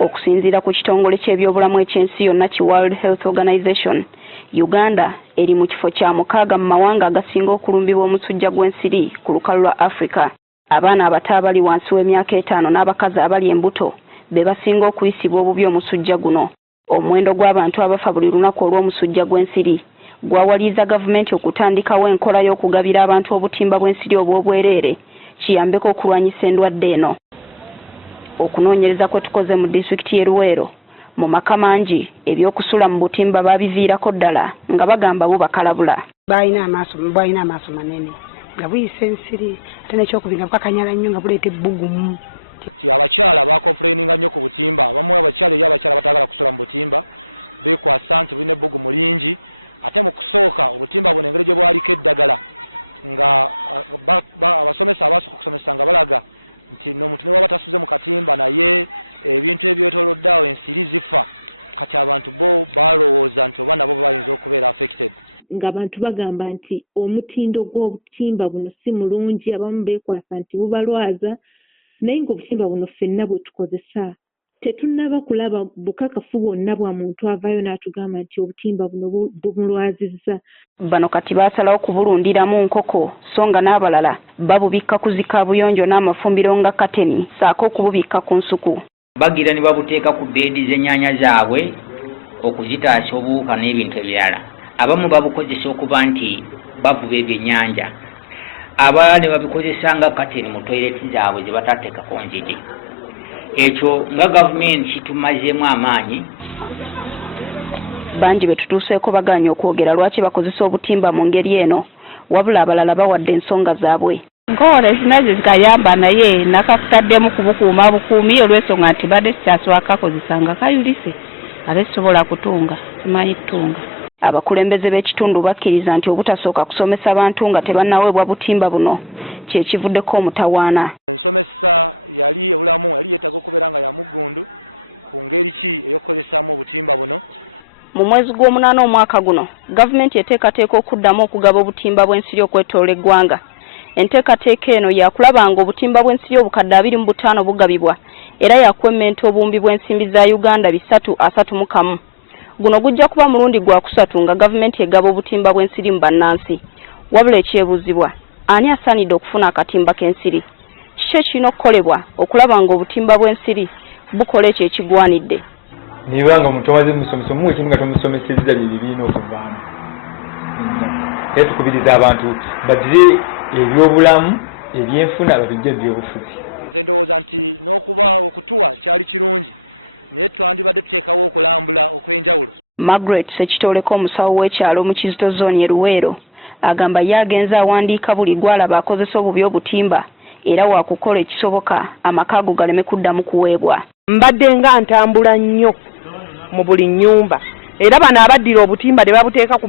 Okusinziira ku kitongole ky'ebyobulamu ekyensi yonna ki World Health Organization, Uganda eri mu kifo kya 6 mu mawanga agasinga okulumbibwa omusujja gw'ensiri ku lukalu lwa Africa. Abaana abato abali wansi w'emyaka 5 n'abakazi abali embuto be basinga okuyisibwa obubi omusujja guno. Omuwendo gw'abantu abafa buli lunaku olw'omusujja gw'ensiri gwawaliza gavumenti okutandikawo enkola y'okugabira abantu obutimba bw'ensiri obw'obwereere kiyambeko okulwanyisa endwadde eno. Okunoonyereza kwe tukoze mu disitulikiti y'e Luweero mu maka mangi ebyokusula mu butimba babiviirako ddala nga bagamba bo bakalabula. Balina amaaso manene nga buyisa ensiri ate n'ekyokubiri nga bukakanyala nnyo nga buleeta ebbugumu. Nga abantu bagamba nti omutindo gw'obutimba buno si mulungi, abamu beekwasa nti bubalwaza, naye ng'obutimba buno ffenna bwe tukozesa tetunnaba kulaba bukakafu bwonna bwa muntu avaayo n'atugamba nti obutimba buno bumulwazizza. Bano kati baasalawo kubulundiramu nkoko so nga n'abalala babubikka ku zikaabuyonjo n'amafumbiro nga kateni saako okububikka ku nsuku. Bagira ne babuteeka ku beedi z'ennyaanya zaabwe okuzitaasa obuwuka n'ebintu ebirala. Abamu babukozesa okuba nti bavuba ebyennyanja, abalala ne babikozesa nga kateni mu toyireti zaabwe ze batateekako nzigi. Ekyo nga gavumenti kitumazeemu amaanyi. Bangi be tutuuseeko bagaanye okwogera lwaki bakozesa obutimba mu ngeri eno, wabula abalala bawadde ensonga zaabwe. Nkola ezinazo zikayamba naye nakakutaddemu kubukuuma bukuumi olw'ensonga nti badde sikyasooka kakozesa nga kayulise ate sisobola kutunga, simanyi kutunga. Abakulembeze b'ekitundu bakkiriza nti obutasooka kusomesa bantu nga tebannaweebwa butimba buno kye kivuddeko omutawaana. Mu mwezi gw'omunaana omwaka guno, gavumenti eteekateeka okuddamu okugaba obutimba bw'ensiri okwetoola eggwanga. Enteekateeka eno yakulabanga obutimba bw'ensiri obukadde 25 bugabibwa era yakwemmenta obumbi bw'ensimbi za Uganda 331. Guno gujja kuba mulundi gwa kusatu nga gavumenti egaba obutimba bw'ensiri mu bannansi. Wabula ekyebuuzibwa, ani asaanidde okufuna akatimba k'ensiri? Kiki ekirina okukolebwa okulaba nga obutimba bw'ensiri bukola ekyo ekigwanidde? Niba nga omuntu amaze musomesa muwe ekintu nga tomusomesezza bye bibiina okuvaamu. Era tukubiriza abantu badire ebyobulamu, ebyenfuna babijja ebyobufuzi. Margaret Sekitoleko omusawo w'ekyalo mu Kizito Zone e Luweero agamba ye agenze awandiika buli gwalaba akozesa obubi obutimba era waakukola ekisoboka amaka ago galeme kuddamu kuweebwa. Mbadde nga ntambula nnyo mu buli nnyumba era bano abaddira obutimba ne babuteeka ku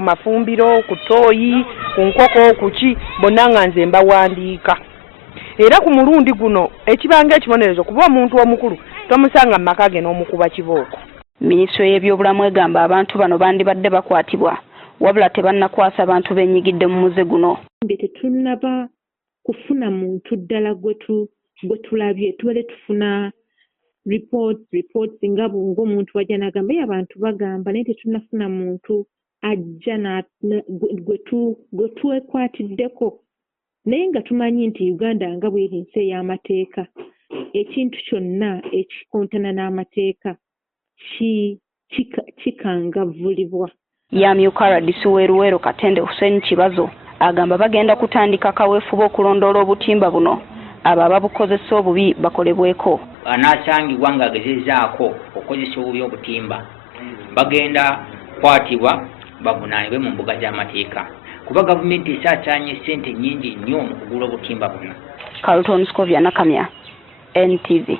mafumbiro, ku tooyi, ku nkoko, ku ki, bonna nga nze mbawandiika. Era ku mulundi guno ekibanga ekibonerezo kuba omuntu omukulu tomusanga mu maka ge n'omukuba kibooko. Minisitule y'ebyobulamu egamba abantu bano bandibadde bakwatibwa wabula tebannakwasa bantu beenyigidde mu muze guno. Tetunnaba kufuna muntu ddala gwe tulabye tubale tufuna reports nga ng'omuntu wajja n'agamba abantu bagamba naye tetunnafuna muntu ajja gwe twekwatiddeko. Naye nga tumanyi nti Uganda nga bw'eri nsi ey'amateeka, ekintu kyonna ekikontana n'amateeka kikangavvulibwa. Yamyuka Radisi w'e Luweero Katende Hussein Kibazo agamba bagenda kutandika kaweefube okulondoola obutimba buno abo ababukozesa obubi bakolebweko. Anaasangibwa ng'agezezzaako okukozesa obubi obutimba bagenda kwatibwa bavunaanibwe mu mbuga z'amateeka kuba gavumenti esaasaanya ssente nnyingi nnyo mu kugula obutimba buno. Carlton Scovia Nakamya, NTV.